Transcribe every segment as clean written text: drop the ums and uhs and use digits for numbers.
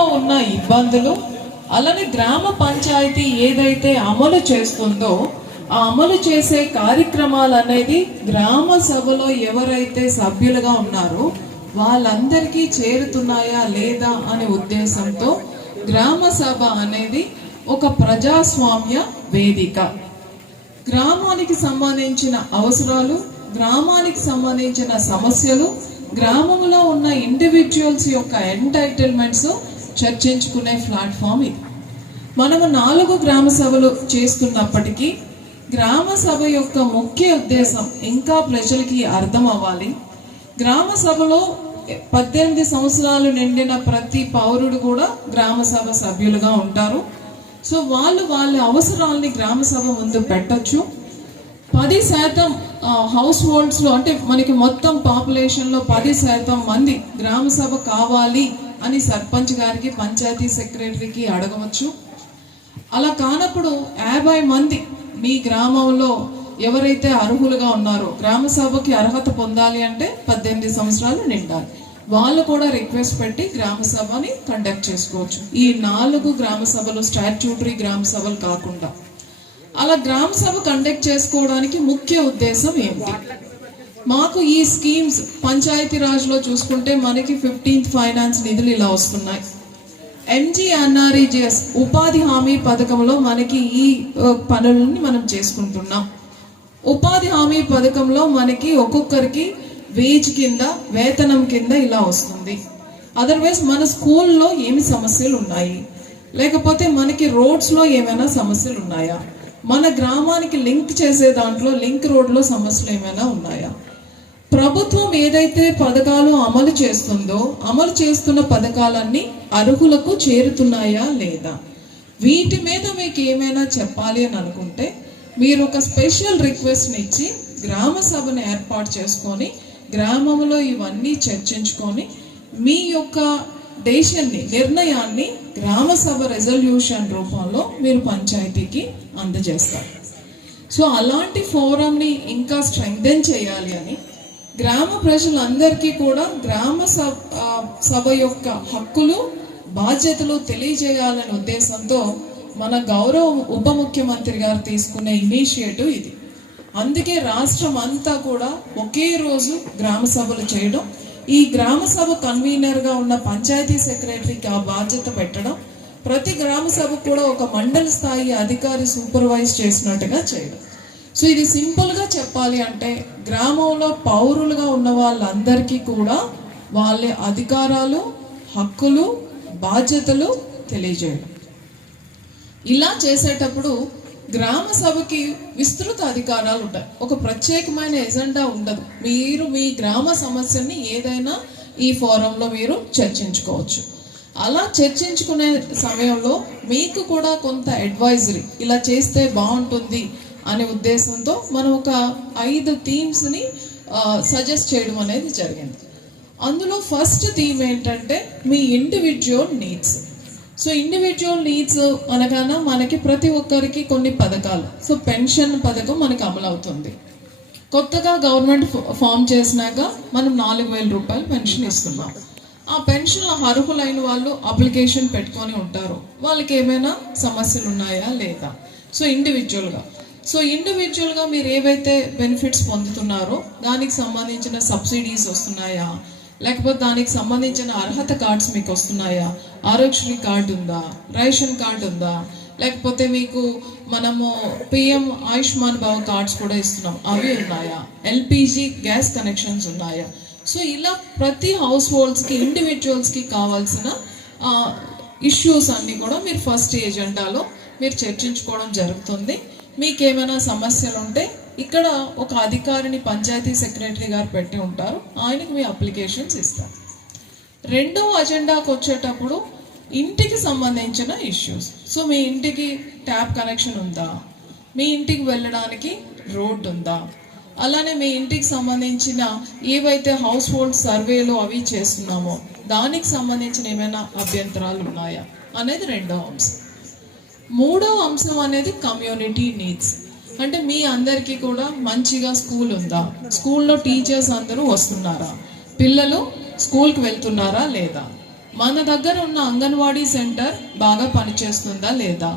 గ్రామంలో ఉన్న ఇబ్బందులు, అలానే గ్రామ పంచాయతీ ఏదైతే అమలు చేస్తుందో ఆ అమలు చేసే కార్యక్రమాలు అనేది గ్రామ సభలో ఎవరైతే సభ్యులుగా ఉన్నారో వాళ్ళందరికీ చేరుతున్నాయా లేదా అనే ఉద్దేశంతో గ్రామ సభ అనేది ఒక ప్రజాస్వామ్య వేదిక. గ్రామానికి సంబంధించిన అవసరాలు, గ్రామానికి సంబంధించిన సమస్యలు, గ్రామంలో ఉన్న ఇండివిజువల్స్ యొక్క ఎంటైటిల్మెంట్స్ చర్చించుకునే ప్లాట్ఫామ్ ఇది. మనము 4 గ్రామ సభలు చేస్తున్నప్పటికీ గ్రామ సభ యొక్క ముఖ్య ఉద్దేశం ఇంకా ప్రజలకి అర్థం అవ్వాలి. గ్రామ సభలో 18 సంవత్సరాలు నిండిన ప్రతి పౌరుడు కూడా గ్రామ సభ సభ్యులుగా ఉంటారు. సో వాళ్ళ అవసరాలని గ్రామ సభ ముందు పెట్టచ్చు. 10% హౌస్ హోల్డ్స్లో, అంటే మనకి మొత్తం పాపులేషన్లో 10% మంది గ్రామ సభ కావాలి అని సర్పంచ్ గారికి, పంచాయతీ సెక్రటరీకి అడగవచ్చు. అలా కానప్పుడు 50 మంది మీ గ్రామంలో ఎవరైతే అర్హులుగా ఉన్నారో, గ్రామ సభకి అర్హత పొందాలి అంటే 18 సంవత్సరాలు నిండాలి, వాళ్ళు కూడా రిక్వెస్ట్ పెట్టి గ్రామ సభని కండక్ట్ చేసుకోవచ్చు. ఈ 4 గ్రామ సభలు స్టాట్యూటరీ గ్రామ సభలు కాకుండా. అలా గ్రామ సభ కండక్ట్ చేసుకోవడానికి ముఖ్య ఉద్దేశం ఏంటి? మాకు ఈ స్కీమ్స్ పంచాయతీరాజ్లో చూసుకుంటే మనకి 15th ఫైనాన్స్ నిధులు ఇలా వస్తున్నాయి. MGNREGS ఉపాధి హామీ పథకంలో మనకి ఈ పనులని మనం చేసుకుంటున్నాం. ఉపాధి హామీ పథకంలో మనకి ఒక్కొక్కరికి వేజ్ కింద, వేతనం కింద ఇలా వస్తుంది. అదర్వైజ్ మన స్కూల్లో ఏమి సమస్యలు ఉన్నాయి, లేకపోతే మనకి రోడ్స్లో ఏమైనా సమస్యలు ఉన్నాయా, మన గ్రామానికి లింక్ చేసే దాంట్లో లింక్ రోడ్లో సమస్యలు ఏమైనా ఉన్నాయా, ప్రభుత్వం ఏదైతే పథకాలు అమలు చేస్తుందో అమలు చేస్తున్న పథకాలన్నీ అర్హులకు చేరుతున్నాయా లేదా, వీటి మీద మీకు ఏమైనా చెప్పాలి అని అనుకుంటే మీరు ఒక స్పెషల్ రిక్వెస్ట్ని ఇచ్చి గ్రామ సభను ఏర్పాటు చేసుకొని గ్రామంలో ఇవన్నీ చర్చించుకొని మీ యొక్క నిర్ణయాన్ని గ్రామ సభ రెజల్యూషన్ రూపంలో మీరు పంచాయతీకి అందజేస్తారు. సో అలాంటి ఫోరంని ఇంకా స్ట్రెంగ్థెన్ చేయాలి అని, గ్రామ ప్రజలందరికీ కూడా గ్రామ సభ యొక్క హక్కులు, బాధ్యతలు తెలియజేయాలనే ఉద్దేశంతో మన గౌరవ ఉప ముఖ్యమంత్రి గారు తీసుకునే ఇనిషియేటివ్ ఇది. అందుకే రాష్ట్రం అంతా కూడా ఒకే రోజు గ్రామ సభలు చేయడం, ఈ గ్రామ సభ కన్వీనర్గా ఉన్న పంచాయతీ సెక్రటరీకి ఆ బాధ్యత పెట్టడం, ప్రతి గ్రామ సభ కూడా ఒక మండల స్థాయి అధికారి సూపర్వైజ్ చేసినట్టుగా చేయడం. సో ఇది సింపుల్గా చెప్పాలి అంటే గ్రామంలో పౌరులుగా ఉన్న వాళ్ళందరికీ కూడా వాళ్ళ అధికారాలు, హక్కులు, బాధ్యతలు తెలియజేయడం. ఇలా చేసేటప్పుడు గ్రామ సభకి విస్తృత అధికారాలు ఉంటాయి. ఒక ప్రత్యేకమైన ఎజెండా ఉండదు. మీరు మీ గ్రామ సమస్యని ఏదైనా ఈ ఫోరంలో మీరు చర్చించుకోవచ్చు. అలా చర్చించుకునే సమయంలో మీకు కూడా కొంత అడ్వైజరీ, ఇలా చేస్తే బాగుంటుంది అనే ఉద్దేశంతో మనం ఒక 5 థీమ్స్ని సజెస్ట్ చేయడం అనేది జరిగింది. అందులో ఫస్ట్ థీమ్ ఏంటంటే మీ individual needs. So individual needs అనగానే మనకి ప్రతి ఒక్కరికి కొన్ని పథకాలు. సో పెన్షన్ పథకం మనకి అమలు అవుతుంది. కొత్తగా గవర్నమెంట్ ఫామ్ చేసినాక మనం 4,000 రూపాయలు పెన్షన్ ఇస్తున్నాం. ఆ పెన్షన్ అర్హులైన వాళ్ళు అప్లికేషన్ పెట్టుకొని ఉంటారు. వాళ్ళకి ఏమైనా సమస్యలు ఉన్నాయా లేదా, సో ఇండివిజువల్గా మీరు ఏవైతే బెనిఫిట్స్ పొందుతున్నారో దానికి సంబంధించిన సబ్సిడీస్ వస్తున్నాయా, లేకపోతే దానికి సంబంధించిన అర్హత కార్డ్స్ మీకు వస్తున్నాయా, ఆరోగ్యశ్రీ కార్డు ఉందా, రేషన్ కార్డు ఉందా, లేకపోతే మీకు మనము పిఎం ఆయుష్మాన్ భవ కార్డ్స్ కూడా ఇస్తున్నాం, అవి ఉన్నాయా, LPG గ్యాస్ కనెక్షన్స్ ఉన్నాయా. సో ఇలా ప్రతి హౌస్ హోల్డ్స్కి, ఇండివిజువల్స్కి కావాల్సిన ఇష్యూస్ అన్నీ కూడా మీరు ఫస్ట్ ఎజెండాలో మీరు చర్చించుకోవడం జరుగుతుంది. మీకు ఏమైనా సమస్యలు ఉంటే ఇక్కడ ఒక అధికారిని పంచాయతీ సెక్రటరీ గారు పెట్టి ఉంటారు, ఆయనకి మీ అప్లికేషన్స్ ఇస్తారు. రెండో అజెండాకి వచ్చేటప్పుడు ఇంటికి సంబంధించిన ఇష్యూస్. సో మీ ఇంటికి ట్యాప్ కనెక్షన్ ఉందా, మీ ఇంటికి వెళ్ళడానికి రోడ్ ఉందా, అలానే మీ ఇంటికి సంబంధించిన ఏవైతే హౌస్ హోల్డ్ సర్వేలు అవి చేస్తున్నామో దానికి సంబంధించిన ఏమైనా అభ్యంతరాలు ఉన్నాయా అనేది రెండో అంశం. మూడో అంశం అనేది కమ్యూనిటీ నీడ్స్. అంటే మీ అందరికీ కూడా మంచిగా స్కూల్ ఉందా, స్కూల్లో టీచర్స్ అందరూ వస్తున్నారా, పిల్లలు స్కూల్కి వెళ్తున్నారా లేదా, మన దగ్గర ఉన్న అంగన్వాడీ సెంటర్ బాగా పనిచేస్తుందా లేదా,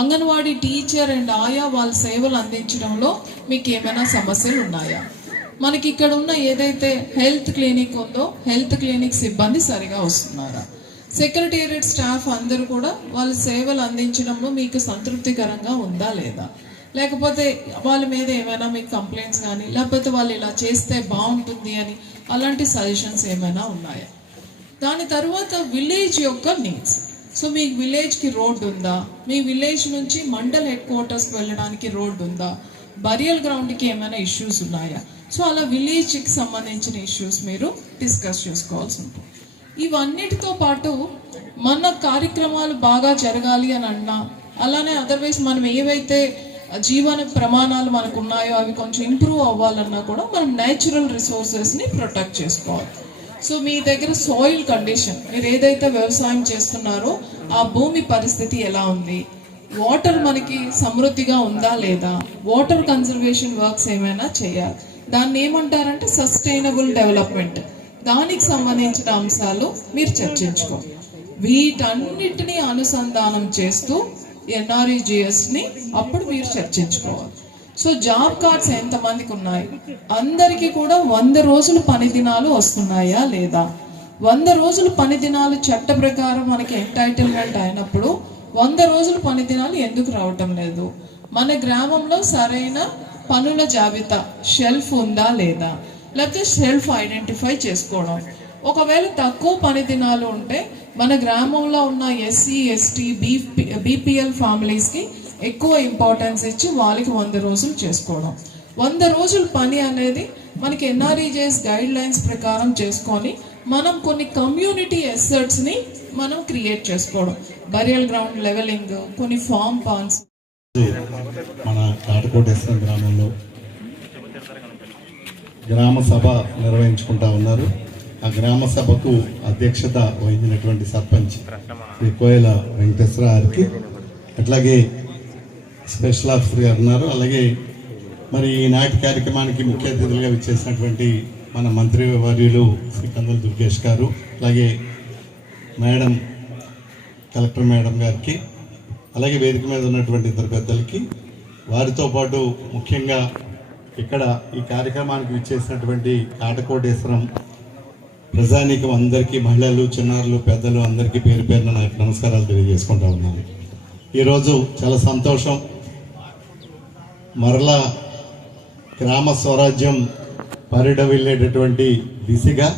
అంగన్వాడీ టీచర్ అండ్ ఆయా వాళ్ళ సేవలు అందించడంలో మీకు ఏమైనా సమస్యలు ఉన్నాయా, మనకి ఇక్కడ ఉన్న ఏదైతే హెల్త్ క్లినిక్ ఉందో హెల్త్ క్లినిక్ సిబ్బంది సరిగా వస్తున్నారా, సెక్రటేరియట్ స్టాఫ్ అందరూ కూడా వాళ్ళ సేవలు అందించడంలో మీకు సంతృప్తికరంగా ఉందా లేదా, లేకపోతే వాళ్ళ మీద ఏమైనా మీకు కంప్లైంట్స్ కానీ లేకపోతే వాళ్ళు ఇలా చేస్తే బాగుంటుంది అని అలాంటి సజెషన్స్ ఏమైనా ఉన్నాయా. దాని తర్వాత విలేజ్ యొక్క నీడ్స్. సో మీ విలేజ్కి రోడ్ ఉందా, మీ విలేజ్ నుంచి మండల్ హెడ్ క్వార్టర్స్కి వెళ్ళడానికి రోడ్ ఉందా, బరియల్ గ్రౌండ్కి ఏమైనా ఇష్యూస్ ఉన్నాయా. సో అలా విలేజ్కి సంబంధించిన ఇష్యూస్ మీరు డిస్కస్ చేసుకోవాల్సి ఉంటుంది. ఇవన్నిటితో పాటు మన కార్యక్రమాలు బాగా జరగాలి అని అన్నా, అలానే అదర్వైజ్ మనం ఏవైతే జీవన ప్రమాణాలు మనకు ఉన్నాయో అవి కొంచెం ఇంప్రూవ్ అవ్వాలన్నా కూడా మనం న్యాచురల్ రిసోర్సెస్ని ప్రొటెక్ట్ చేసుకోవాలి. సో మీ దగ్గర సాయిల్ కండిషన్, మీరు ఏదైతే వ్యవసాయం చేస్తున్నారో ఆ భూమి పరిస్థితి ఎలా ఉంది, వాటర్ మనకి సమృద్ధిగా ఉందా లేదా, వాటర్ కన్జర్వేషన్ వర్క్స్ ఏమైనా చేయాలి. దాన్ని ఏమంటారంటే సస్టైనబుల్ డెవలప్మెంట్. దానికి సంబంధించిన అంశాలు మీరు చర్చించుకోండి. వీటన్నిటిని అనుసంధానం చేస్తూ ఎన్ఆర్ఈజిఎస్ని అప్పుడు మీరు చర్చించుకోవాలి. సో జాబ్ కార్డ్స్ ఎంతమందికి ఉన్నాయి, అందరికీ కూడా 100 రోజులు పని దినాలు వస్తున్నాయా లేదా, 100 రోజులు పని దినాలు చట్ట ప్రకారం మనకి ఎంటైటిల్మెంట్ అయినప్పుడు 100 రోజులు పని దినాలు ఎందుకు రావటం లేదు, మన గ్రామంలో సరైన పనుల జాబితా షెల్ఫ్ ఉందా లేదా, లేకపోతే షెల్ఫ్ ఐడెంటిఫై చేసుకోవడం. ఒకవేళ తక్కువ పని దినాలు ఉంటే మన గ్రామంలో ఉన్న ఎస్సీ ఎస్టీ బీపీఎల్ ఫ్యామిలీస్కి ఎక్కువ ఇంపార్టెన్స్ ఇచ్చి వాళ్ళకి 100 రోజులు చేసుకోవడం. 100 రోజుల పని అనేది మనకి ఎన్ఆర్ఈజేఎస్ గైడ్ లైన్స్ ప్రకారం చేసుకొని మనం కొన్ని కమ్యూనిటీ ఎసెట్స్ని మనం క్రియేట్ చేసుకోవడం. బరియల్ గ్రౌండ్ లెవెలింగ్, కొన్ని ఫామ్ పాండ్స్. మన కాటకోటేశ్వరం గ్రామంలో గ్రామ సభ నిర్వహించుకుంటా ఉన్నారు. ఆ గ్రామ సభకు అధ్యక్షత వహించినటువంటి సర్పంచ్ శ్రీ కోయల వెంకటేశ్వర గారికి, అట్లాగే స్పెషల్ ఆఫీసర్ గారు ఉన్నారు. అలాగే మరి ఈనాటి కార్యక్రమానికి ముఖ్య అతిథులుగా విచ్చేసినటువంటి మన మంత్రి వర్యులు శ్రీ కందుల దుర్గేష్ గారు, అలాగే మేడం కలెక్టర్ మేడం గారికి, అలాగే వేదిక మీద ఉన్నటువంటి ఇద్దరు పెద్దలకి, వారితో పాటు ముఖ్యంగా ఇక్కడ ఈ కార్యక్రమానికి విచ్చేసినటువంటి కాటకోటేశ్వరం ప్రజానీకం అందరికీ, మహిళలు, చిన్నారులు, పెద్దలు అందరికీ పేరు పేరున నాకు నమస్కారాలు తెలియజేసుకుంటా ఉన్నాను. ఈరోజు చాలా సంతోషం. మరలా గ్రామ స్వరాజ్యం పరిడవిల్లేటటువంటి దిశగా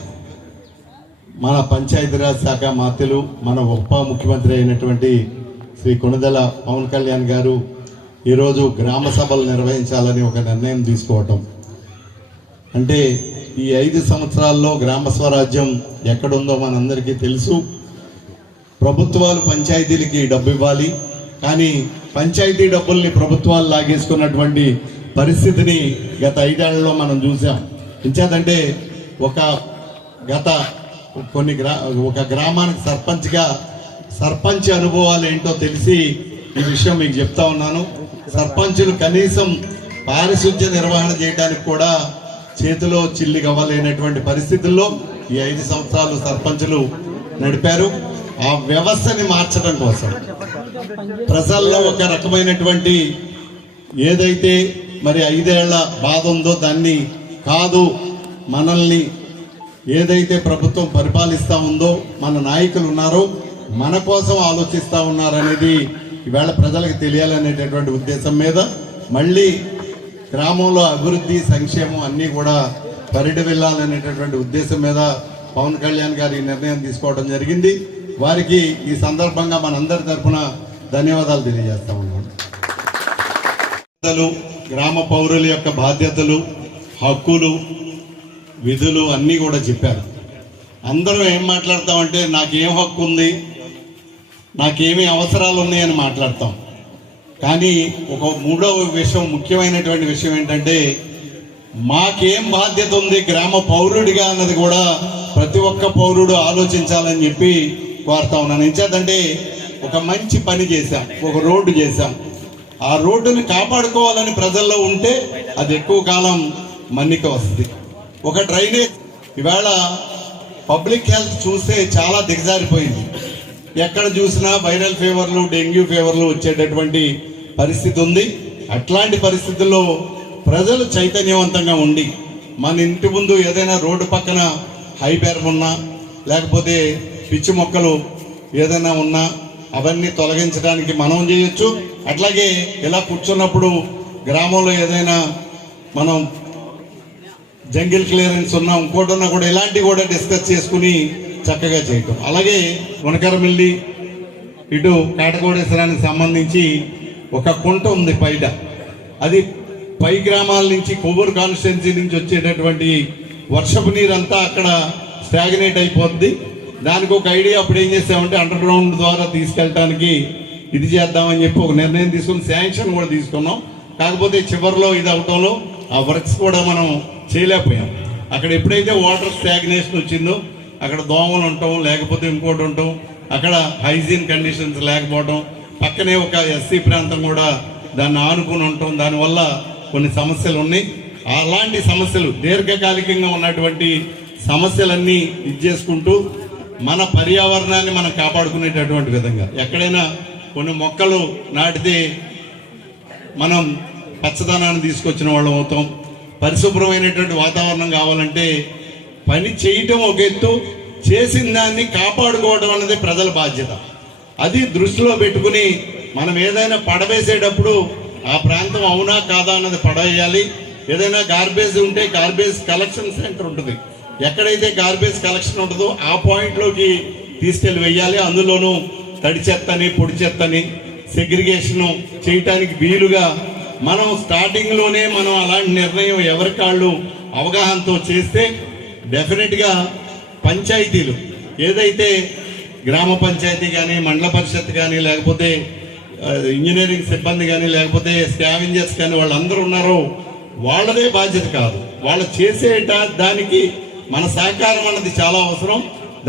మన పంచాయతీరాజ్ శాఖ మాత్యులు, మన ఉప ముఖ్యమంత్రి అయినటువంటి శ్రీ కొణిదెల పవన్ కళ్యాణ్ గారు ఈరోజు గ్రామ సభలు నిర్వహించాలని ఒక నిర్ణయం తీసుకోవటం అంటే, ఈ 5 సంవత్సరాల్లో గ్రామ స్వరాజ్యం ఎక్కడుందో మనందరికీ తెలుసు. ప్రభుత్వాలు పంచాయతీలకి డబ్బు ఇవ్వాలి, కానీ పంచాయతీ డబ్బుల్ని ప్రభుత్వాలు లాగేసుకున్నటువంటి పరిస్థితిని గత 5 ఏళ్లలో మనం చూసాం. ఇంచేతంటే ఒక గ్రామానికి సర్పంచ్గా సర్పంచ్ అనుభవాలు ఏంటో తెలిసి ఈ విషయం మీకు చెప్తా ఉన్నాను. సర్పంచులు కనీసం పారిశుద్ధ్య నిర్వహణ చేయడానికి కూడా చేతిలో చిల్లి గవ్వలేనటువంటి పరిస్థితుల్లో ఈ 5 సంవత్సరాలు సర్పంచులు నడిపారు. ఆ వ్యవస్థని మార్చడం కోసం ప్రజల్లో ఒక రకమైనటువంటి ఏదైతే మరి 5 ఏళ్ల బాధ ఉందో దాన్ని కాదు, మనల్ని ఏదైతే ప్రభుత్వం పరిపాలిస్తూ ఉందో, మన నాయకులు ఉన్నారో మన కోసం ఆలోచిస్తూ ఉన్నారనేది ఈవేళ ప్రజలకు తెలియాలనేటటువంటి ఉద్దేశం మీద మళ్ళీ గ్రామంలో అభివృద్ధి, సంక్షేమం అన్నీ కూడా పరిడి వెళ్ళాలనేటటువంటి ఉద్దేశం మీద పవన్ కళ్యాణ్ గారు ఈ నిర్ణయం తీసుకోవడం జరిగింది. వారికి ఈ సందర్భంగా మనందరి తరఫున ధన్యవాదాలు తెలియజేస్తా ఉన్నాను. గ్రామ పౌరుల యొక్క బాధ్యతలు, హక్కులు, విధులు అన్నీ కూడా చెప్పారు. అందరూ ఏం మాట్లాడతామంటే నాకేం హక్కు ఉంది, నాకేమీ అవసరాలు ఉన్నాయని మాట్లాడతాం. కానీ ఒక మూడవ విషయం, ముఖ్యమైనటువంటి విషయం ఏంటంటే మాకేం బాధ్యత ఉంది గ్రామ పౌరుడిగా అన్నది కూడా ప్రతి ఒక్క పౌరుడు ఆలోచించాలని చెప్పి కోరుతా ఉన్నాను. ఎంచేతంటే ఒక మంచి పని చేశాం, ఒక రోడ్డు చేశాం, ఆ రోడ్డుని కాపాడుకోవాలని ప్రజల్లో ఉంటే అది ఎక్కువ కాలం మన్నిక వస్తుంది. ఒక డ్రైనేజ్, ఇవాళ పబ్లిక్ హెల్త్ చూస్తే చాలా దిగజారిపోయింది. ఎక్కడ చూసినా వైరల్ ఫీవర్లు, డెంగ్యూ ఫీవర్లు వచ్చేటటువంటి పరిస్థితి ఉంది. అట్లాంటి పరిస్థితుల్లో ప్రజలు చైతన్యవంతంగా ఉండి మన ఇంటి ముందు ఏదైనా రోడ్డు పక్కన హైబెర్మ్ ఉన్నా, లేకపోతే పిచ్చి మొక్కలు ఏదైనా ఉన్నా అవన్నీ తొలగించడానికి మనం చేయొచ్చు. అట్లాగే ఇలా కూర్చున్నప్పుడు గ్రామంలో ఏదైనా మనం జంగిల్ క్లియరెన్స్ ఉన్నా, ఇంకోటి ఉన్నా కూడా ఇలాంటివి కూడా డిస్కస్ చేసుకుని చక్కగా చేయటం. అలాగే వనకరమిల్లి ఇటు కాటకోడేశ్వరానికి సంబంధించి ఒక కుంట ఉంది పైట. అది పై గ్రామాల నుంచి కొవ్వూరు కాన్స్టిట్యున్సీ నుంచి వచ్చేటటువంటి వర్షపు నీరంతా అక్కడ స్టాగ్నేట్ అయిపోద్ది. దానికి ఒక ఐడియా అప్పుడు ఏం చేసామంటే అండర్ గ్రౌండ్ ద్వారా తీసుకెళ్ళటానికి ఇది చేద్దామని చెప్పి ఒక నిర్ణయం తీసుకుని శాంక్షన్ కూడా తీసుకున్నాం. కాకపోతే చివరిలో ఇది అవటంలో ఆ వర్క్స్ కూడా మనం చేయలేకపోయాం. అక్కడ ఎప్పుడైతే వాటర్ స్టాగ్నేషన్ వచ్చిందో అక్కడ దోమలు ఉండటం, లేకపోతే ఇంకోటి ఉండటం, అక్కడ హైజీన్ కండిషన్స్ లేకపోవడం, పక్కనే ఒక ఎస్సీ ప్రాంతం కూడా దాన్ని ఆనుకుని ఉండటం, దానివల్ల కొన్ని సమస్యలు ఉన్నాయి. అలాంటి సమస్యలు దీర్ఘకాలికంగా ఉన్నటువంటి సమస్యలన్నీ ఇది చేసుకుంటూ మన పర్యావరణాన్ని మనం కాపాడుకునేటటువంటి విధంగా ఎక్కడైనా కొన్ని మొక్కలు నాటితే మనం పచ్చదనాన్ని తీసుకొచ్చిన వాళ్ళం అవుతాం. పరిశుభ్రమైనటువంటి వాతావరణం కావాలంటే పని చేయటం ఒక ఎత్తు, చేసిన దాన్ని కాపాడుకోవడం అన్నది ప్రజల బాధ్యత. అది దృష్టిలో పెట్టుకుని మనం ఏదైనా పడవేసేటప్పుడు ఆ ప్రాంతం అవునా కాదా అన్నది పడవేయాలి. ఏదైనా గార్బేజ్ ఉంటే గార్బేజ్ కలెక్షన్ సెంటర్ ఉంటుంది. ఎక్కడైతే గార్బేజ్ కలెక్షన్ ఉంటుందో ఆ పాయింట్లోకి తీసుకెళ్ళి వెయ్యాలి. అందులోనూ తడి చెత్తని, పొడి చెత్తని సెగ్రిగేషన్ చేయటానికి వీలుగా మనం స్టార్టింగ్లోనే మనం అలాంటి నిర్ణయం ఎవరికాళ్ళు అవగాహనతో చేస్తే డెఫినెట్గా పంచాయతీలు ఏదైతే గ్రామ పంచాయతీ కానీ, మండల పరిషత్ కానీ, లేకపోతే ఇంజనీరింగ్ సిబ్బంది కానీ, లేకపోతే స్కావెంజర్స్ కానీ వాళ్ళందరూ ఉన్నారో వాళ్ళదే బాధ్యత కాదు. వాళ్ళు చేసేట దానికి మన సహకారం అన్నది చాలా అవసరం.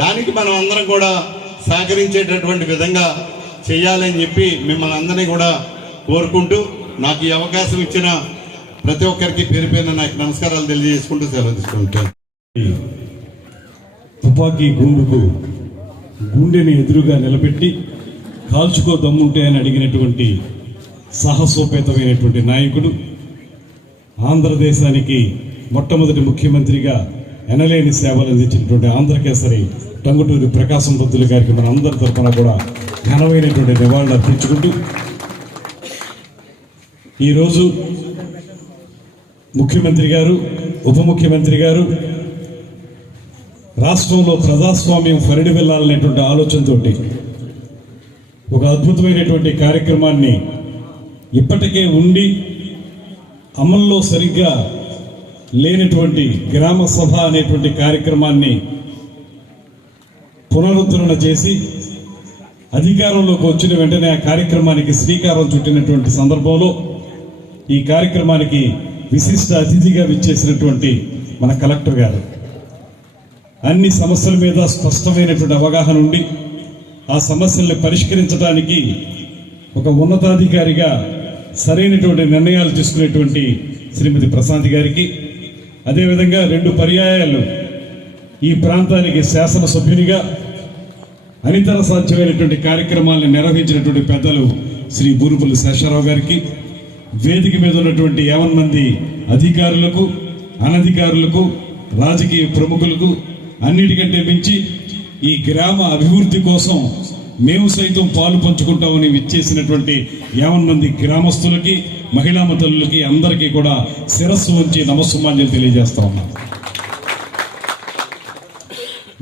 దానికి మనం అందరం కూడా సహకరించేటటువంటి విధంగా చేయాలని చెప్పి మిమ్మల్ని అందరినీ కూడా కోరుకుంటూ నాకు ఈ అవకాశం ఇచ్చిన ప్రతి ఒక్కరికి పేరు పేరున నాకు నమస్కారాలు తెలియజేసుకుంటూ సెలవు తీసుకుంటాను. తుపాకీ గుండుకు గుండెని ఎదురుగా నిలబెట్టి కాల్చుకో దమ్ముంటే అని అడిగినటువంటి సాహసోపేతమైనటువంటి నాయకుడు, ఆంధ్రదేశానికి మొట్టమొదటి ముఖ్యమంత్రిగా ఎనలేని సేవలు అందించినటువంటి ఆంధ్రకేసరి టంగుటూరి ప్రకాశం పంతులు గారికి మన అందరి తరఫున కూడా ఘనమైనటువంటి నివాళులు అర్పించుకుంటూ ఈరోజు ముఖ్యమంత్రి గారు, ఉప ముఖ్యమంత్రి గారు రాష్ట్రంలో ప్రజాస్వామ్యం ఫరిడి వెళ్ళాలనేటువంటి ఆలోచనతో ఒక అద్భుతమైనటువంటి కార్యక్రమాన్ని ఇప్పటికే ఉండి అమల్లో సరిగ్గా లేనటువంటి గ్రామ సభ అనేటువంటి కార్యక్రమాన్ని పునరుద్ధరణ చేసి అధికారంలోకి వచ్చిన వెంటనే ఆ కార్యక్రమానికి శ్రీకారం చుట్టినటువంటి సందర్భంలో ఈ కార్యక్రమానికి విశిష్ట అతిథిగా విచ్చేసినటువంటి మన కలెక్టర్ గారు అన్ని సమస్యల మీద స్పష్టమైనటువంటి అవగాహన ఉండి ఆ సమస్యల్ని పరిష్కరించడానికి ఒక ఉన్నతాధికారిగా సరైనటువంటి నిర్ణయాలు తీసుకునేటువంటి శ్రీమతి ప్రశాంతి గారికి, అదేవిధంగా 2 పర్యాయాలు ఈ ప్రాంతానికి శాసనసభ్యునిగా అనితర సాధ్యమైనటువంటి కార్యక్రమాలను నిర్వహించినటువంటి పెద్దలు శ్రీ బూరుపల్లి శేషారావు గారికి, వేదిక మీద ఉన్నటువంటి 50 మంది అధికారులకు, అనధికారులకు, రాజకీయ ప్రముఖులకు, అన్నిటికంటే మించి ఈ గ్రామ అభివృద్ధి కోసం మేము సైతం పాలు పంచుకుంటామని విచ్చేసినటువంటి 50 మంది గ్రామస్తులకి, మహిళా తల్లులకి అందరికీ కూడా శిరస్సు ఉంచి నమస్సుమాంజలు తెలియజేస్తా ఉన్నాం.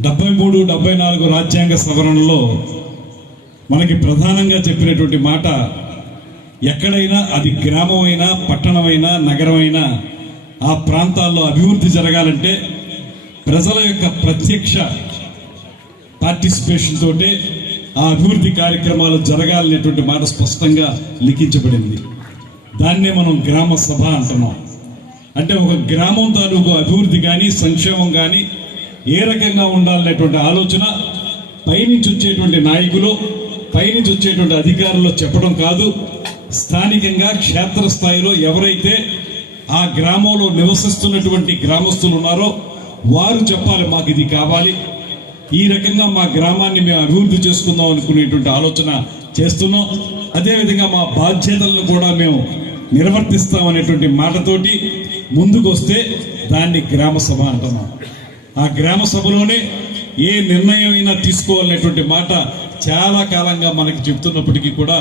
73, 74 రాజ్యాంగ సవరణలో మనకి ప్రధానంగా చెప్పినటువంటి మాట, ఎక్కడైనా అది గ్రామమైనా, పట్టణమైనా, నగరమైనా ఆ ప్రాంతాల్లో అభివృద్ధి జరగాలంటే ప్రజల యొక్క ప్రత్యక్ష పార్టిసిపేషన్ తోటే ఆ అభివృద్ధి కార్యక్రమాలు జరగాలనేటువంటి మాట స్పష్టంగా లిఖించబడింది. దాన్నే మనం గ్రామ సభ అంటున్నాం. అంటే ఒక గ్రామం తాలూకు అభివృద్ధి కానీ, సంక్షేమం కానీ ఏ రకంగా ఉండాలనేటువంటి ఆలోచన పైనుంచి వచ్చేటువంటి నాయకులు, పైనుంచి వచ్చేటువంటి అధికారులు చెప్పడం కాదు. స్థానికంగా క్షేత్రస్థాయిలో ఎవరైతే ఆ గ్రామంలో నివసిస్తున్నటువంటి గ్రామస్తులు ఉన్నారో వారు చెప్పాలి, మాకు ఇది కావాలి, ఈ రకంగా మా గ్రామాన్ని మేము అభివృద్ధి చేసుకుందాం అనుకునేటువంటి ఆలోచన చేస్తున్నాం. అదేవిధంగా మా బాధ్యతలను కూడా మేము నిర్వర్తిస్తాం అనేటువంటి మాటతోటి ముందుకు వస్తే దాన్ని గ్రామ సభ అంటున్నాం. ఆ గ్రామ సభలోనే ఏ నిర్ణయం అయినా తీసుకోవాలనేటువంటి మాట చాలా కాలంగా మనకి చెప్తున్నప్పటికీ కూడా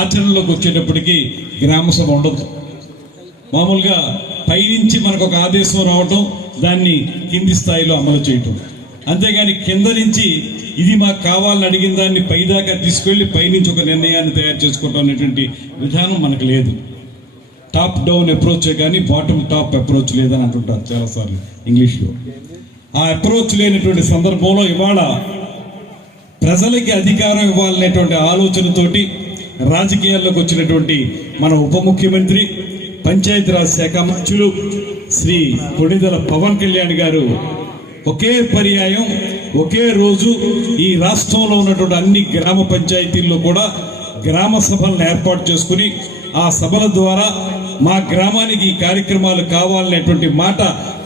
ఆచరణలోకి వచ్చేటప్పటికీ గ్రామ సభ ఉండదు. మామూలుగా పైనుంచి మనకు ఒక ఆదేశం రావటం, దాన్ని కింది స్థాయిలో అమలు చేయటం, అంతేగాని కింద నుంచి ఇది మాకు కావాలని అడిగిన దాన్ని పైదాకా తీసుకెళ్లి పైనుంచి ఒక నిర్ణయాన్ని తయారు చేసుకోవటం అనేటువంటి విధానం మనకు లేదు. టాప్ డౌన్ అప్రోచే కానీ బాటమ్ టాప్ అప్రోచ్ లేదని అంటుంటారు చాలాసార్లు ఇంగ్లీష్లో. ఆ అప్రోచ్ లేనటువంటి సందర్భంలో ఇవాళ ప్రజలకి అధికారం ఇవ్వాలనేటువంటి ఆలోచనతోటి రాజకీయాల్లోకి వచ్చినటువంటి మన ఉప ముఖ్యమంత్రి పంచాయతీరాజ్ శాఖ మంత్రులు శ్రీ కొణిదెల పవన్ కళ్యాణ్ గారు ఒకే పర్యాయం ఒకే రోజు ఈ రాష్ట్రంలో ఉన్నటువంటి అన్ని గ్రామ పంచాయతీల్లో కూడా గ్రామ సభలను ఏర్పాటు చేసుకుని ఆ సభల ద్వారా మా గ్రామానికి ఈ కార్యక్రమాలు కావాలనేటువంటి మాట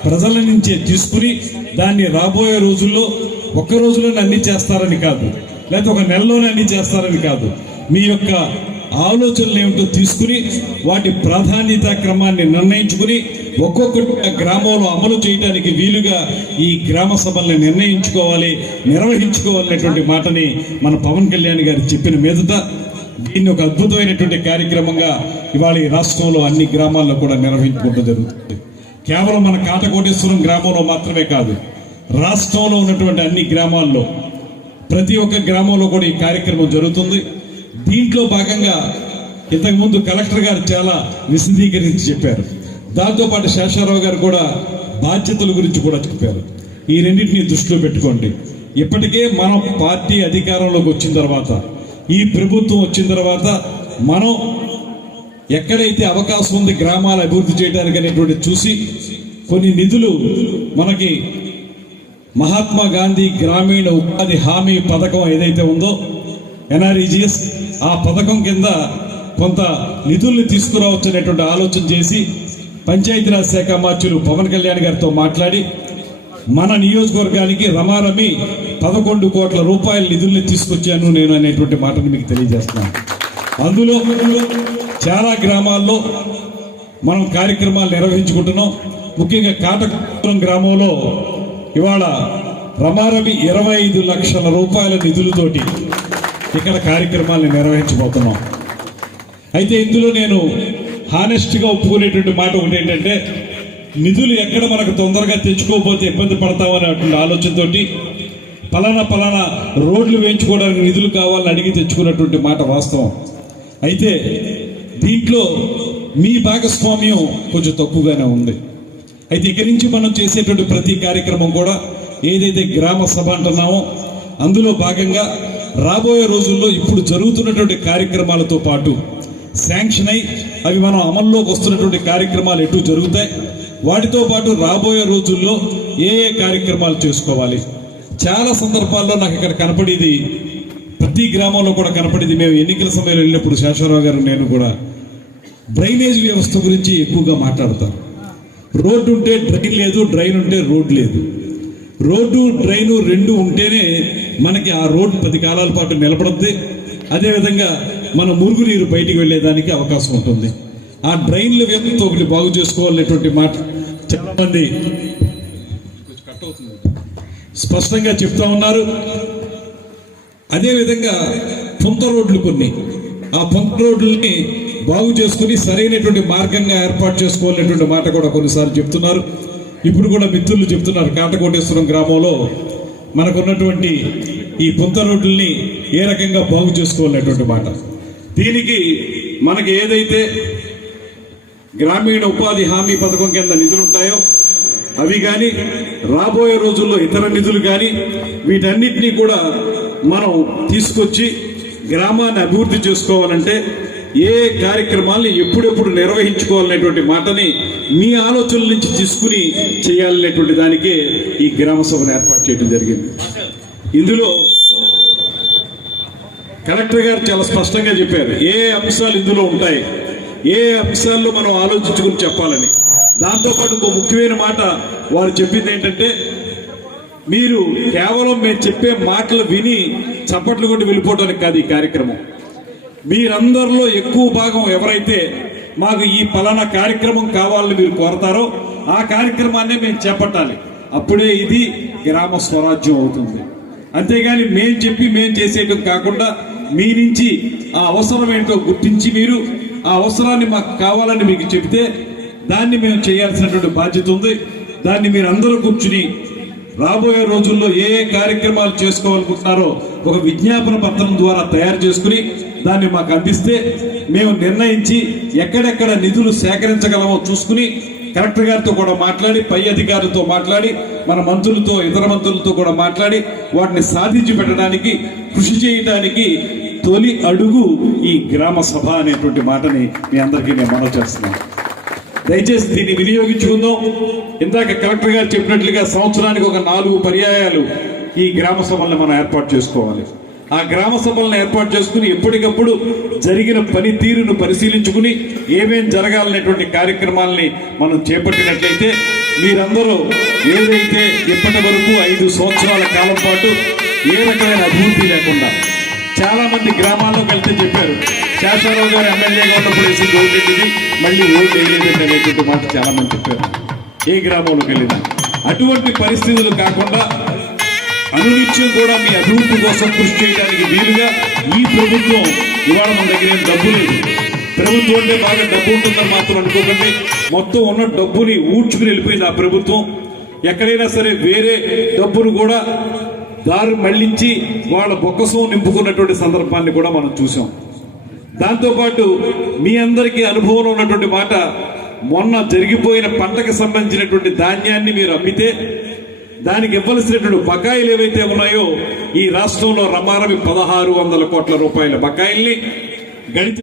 ప్రజల నుంచే తీసుకుని దాన్ని రాబోయే రోజుల్లో ఒక్క రోజులోనే అన్ని చేస్తారని కాదు, లేకపోతే ఒక నెలలోనే అన్ని చేస్తారని కాదు, మీ యొక్క ఆలోచనలు ఏమిటో తీసుకుని వాటి ప్రాధాన్యత క్రమాన్ని నిర్ణయించుకుని ఒక్కొక్కటి గ్రామంలో అమలు చేయడానికి వీలుగా ఈ గ్రామ సభల్ని నిర్ణయించుకోవాలి, నిర్వహించుకోవాలనేటువంటి మాటని మన పవన్ కళ్యాణ్ గారు చెప్పిన మీదట దీన్ని ఒక అద్భుతమైనటువంటి కార్యక్రమంగా ఇవాళ ఈ రాష్ట్రంలో అన్ని గ్రామాల్లో కూడా నిర్వహించుకోవడం జరుగుతుంది. కేవలం మన కాటకోటేశ్వరం గ్రామంలో మాత్రమే కాదు, రాష్ట్రంలో ఉన్నటువంటి అన్ని గ్రామాల్లో ప్రతి ఒక్క గ్రామంలో కూడా ఈ కార్యక్రమం జరుగుతుంది. దీంట్లో భాగంగా ఇంతకుముందు కలెక్టర్ గారు చాలా విశదీకరించి చెప్పారు. దాంతోపాటు శేషారావు గారు కూడా బాధ్యతల గురించి కూడా చెప్పారు. ఈ రెండింటిని దృష్టిలో పెట్టుకోండి. ఇప్పటికే మనం పార్టీ అధికారంలోకి వచ్చిన తర్వాత, ఈ ప్రభుత్వం వచ్చిన తర్వాత మనం ఎక్కడైతే అవకాశం ఉంది గ్రామాల అభివృద్ధి చేయడానికి అనేటువంటి చూసి కొన్ని నిధులు మనకి మహాత్మా గాంధీ గ్రామీణ ఉపాధి హామీ పథకం ఏదైతే ఉందో ఎన్ఆర్ఈజిఎస్, ఆ పథకం కింద కొంత నిధుల్ని తీసుకురావచ్చు అనేటువంటి ఆలోచన చేసి పంచాయతీరాజ్ శాఖ మంత్రులు పవన్ కళ్యాణ్ గారితో మాట్లాడి మన నియోజకవర్గానికి రమారమి 11 కోట్ల రూపాయల నిధుల్ని తీసుకొచ్చాను నేను అనేటువంటి మాటను మీకు తెలియజేస్తున్నాను. అందులో చాలా గ్రామాల్లో మనం కార్యక్రమాలు నిర్వహించుకుంటున్నాం. ముఖ్యంగా కాటకురం గ్రామంలో ఇవాళ రమారమి 25 లక్షల రూపాయల నిధులతోటి ఇక్కడ కార్యక్రమాలను నిర్వహించబోతున్నాం. అయితే ఇందులో నేను హానెస్ట్గా ఒప్పుకునేటువంటి మాట ఒకటి ఏంటంటే, నిధులు ఎక్కడ మనకు తొందరగా తెచ్చుకోకపోతే ఇబ్బంది పడతామనేటువంటి ఆలోచనతోటి పలానా రోడ్లు వేయించుకోవడానికి నిధులు కావాలని అడిగి తెచ్చుకున్నటువంటి మాట వాస్తవం. అయితే దీంట్లో మీ భాగస్వామ్యం కొంచెం తక్కువగానే ఉంది. అయితే ఇక్కడి నుంచి మనం చేసేటువంటి ప్రతి కార్యక్రమం కూడా ఏదైతే గ్రామ సభ అంటున్నామో అందులో భాగంగా రాబోయే రోజుల్లో ఇప్పుడు జరుగుతున్నటువంటి కార్యక్రమాలతో పాటు శాంక్షన్ అయి అవి మనం అమల్లోకి వస్తున్నటువంటి కార్యక్రమాలు ఎటు జరుగుతాయి, వాటితో పాటు రాబోయే రోజుల్లో ఏ కార్యక్రమాలు చేసుకోవాలి. చాలా సందర్భాల్లో నాకు ఇక్కడ కనపడేది, ప్రతి గ్రామంలో కూడా కనపడేది, మేము ఎన్నికల సమయంలో వెళ్ళినప్పుడు శేషారావు గారు నేను కూడా డ్రైనేజ్ వ్యవస్థ గురించి ఎక్కువగా మాట్లాడతాం. రోడ్డు ఉంటే డ్రైన్ లేదు, డ్రైన్ ఉంటే రోడ్ లేదు. రోడ్డు డ్రైను రెండు ఉంటేనే మనకి ఆ రోడ్డు 10 కాలాల పాటు నిలబడుద్ది. అదేవిధంగా మన మురుగునీరు బయటికి వెళ్ళేదానికి అవకాశం ఉంటుంది. ఆ డ్రైన్ల వ్యవస్థ ఒకటి బాగు చేసుకోవాలనేటువంటి మాట చాలా మంది స్పష్టంగా చెప్తా ఉన్నారు. అదేవిధంగా పొంత రోడ్లు కొన్ని, ఆ పొంత రోడ్లని బాగు చేసుకుని సరైనటువంటి మార్గంగా ఏర్పాటు చేసుకోవాలనేటువంటి మాట కూడా కొన్నిసార్లు చెప్తున్నారు. ఇప్పుడు కూడా మిత్రులు చెప్తున్నారు, కాటకోటేశ్వరం గ్రామంలో మనకున్నటువంటి ఈ పొంత రోడ్లని ఏ రకంగా బాగు చేసుకోవాలనేటువంటి మాట. దీనికి మనకి ఏదైతే గ్రామీణ ఉపాధి హామీ పథకం కింద నిధులు ఉంటాయో అవి కానీ, రాబోయే రోజుల్లో ఇతర నిధులు కానీ, వీటన్నిటినీ కూడా మనం తీసుకొచ్చి గ్రామాన్ని అభివృద్ధి చేసుకోవాలంటే ఏ కార్యక్రమాల్ని ఎప్పుడెప్పుడు నిర్వహించుకోవాలనేటువంటి మాటని మీ ఆలోచనల నుంచి తీసుకుని చేయాలనేటువంటి దానికే ఈ గ్రామ సభను ఏర్పాటు చేయడం జరిగింది. ఇందులో కలెక్టర్ గారు చాలా స్పష్టంగా చెప్పారు ఏ అంశాలు ఇందులో ఉంటాయి, ఏ అంశాల్లో మనం ఆలోచించుకుని చెప్పాలని. దాంతోపాటు ఇంకో ముఖ్యమైన మాట వారు చెప్పింది ఏంటంటే, మీరు కేవలం మేము చెప్పే మాటలు విని చప్పట్లు కొట్టి వెళ్ళిపోవడానికి కాదు ఈ కార్యక్రమం. మీరందరిలో ఎక్కువ భాగం ఎవరైతే మాకు ఈ పలానా కార్యక్రమం కావాలని మీరు కోరతారో ఆ కార్యక్రమాన్ని మేము చేపట్టాలి. అప్పుడే ఇది గ్రామ స్వరాజ్యం అవుతుంది. అంతేగాని మేం చెప్పి మేం చేసేయడం కాకుండా మీ నుంచి ఆ అవసరం ఏంటో గుర్తించి మీరు ఆ అవసరాన్ని మాకు కావాలని మీకు చెబితే దాన్ని మేము చేయాల్సినటువంటి బాధ్యత ఉంది. దాన్ని మీరు అందరూ కూర్చుని రాబోయే రోజుల్లో ఏ ఏ కార్యక్రమాలు చేసుకోవాలనుకుంటున్నారో ఒక విజ్ఞాపన పత్రం ద్వారా తయారు చేసుకుని దాన్ని మాకు అందిస్తే మేము నిర్ణయించి ఎక్కడెక్కడ నిధులు సేకరించగలమో చూసుకుని కలెక్టర్ గారితో కూడా మాట్లాడి పై అధికారులతో మాట్లాడి మన మంత్రులతో ఇతర మంత్రులతో కూడా మాట్లాడి వాటిని సాధించి పెట్టడానికి కృషి చేయడానికి తొలి అడుగు ఈ గ్రామ సభ అనేటువంటి మాటని మీ అందరికీ నేను మనవి చేస్తున్నాను. దయచేసి దీన్ని వినియోగించుకుందాం. ఇందాక కలెక్టర్ గారు చెప్పినట్లుగా సంవత్సరానికి ఒక 4 పర్యాయాలు ఈ గ్రామ సభలను మనం ఏర్పాటు చేసుకోవాలి. ఆ గ్రామ సభలను ఏర్పాటు చేసుకుని ఎప్పటికప్పుడు జరిగిన పనితీరును పరిశీలించుకుని ఏమేం జరగాలనేటువంటి కార్యక్రమాలని మనం చేపట్టినట్లయితే మీరందరూ ఏదైతే ఇప్పటి వరకు 5 సంవత్సరాల కాలం పాటు ఏ రకమైన అభివృద్ధి లేకుండా చాలా మంది గ్రామాల్లోకి వెళ్తే చెప్పారు, శాసనరావు గారు ఎమ్మెల్యేగా ఉన్నప్పుడు వేసి గవర్నమెంట్ది మళ్ళీ ఓటు వేయలేదండి అనేటువంటి మాట చాలా మంది చెప్పారు. ఏ గ్రామంలోకి వెళ్ళినా అటువంటి పరిస్థితులు కాకుండా అనునిత్యం కూడా మీ అభివృద్ధి కోసం కృషి చేయడానికి వీలుగా ఈ ప్రభుత్వం ఇవాళ మన దగ్గర ఏం డబ్బు లేదు. ప్రభుత్వం అంటే బాగా డబ్బు ఉంటుందని మాత్రం అనుకోకండి. మొత్తం ఉన్న డబ్బుని ఊడ్చుకుని వెళ్ళిపోయింది ఆ ప్రభుత్వం. ఎక్కడైనా సరే వేరే డబ్బును కూడా దారి మళ్లించి వాళ్ళ బొక్కసం నింపుకున్నటువంటి సందర్భాన్ని కూడా మనం చూసాం. దాంతోపాటు మీ అందరికీ అనుభవంలో ఉన్నటువంటి మాట, మొన్న జరిగిపోయిన పంటకు సంబంధించినటువంటి ధాన్యాన్ని మీరు అమ్మితే దానికి ఇవ్వాల్సినటువంటి బకాయిలు ఏవైతే ఉన్నాయో ఈ రాష్ట్రంలో రమారమి 1600 కోట్ల రూపాయల బకాయిల్ని గణిత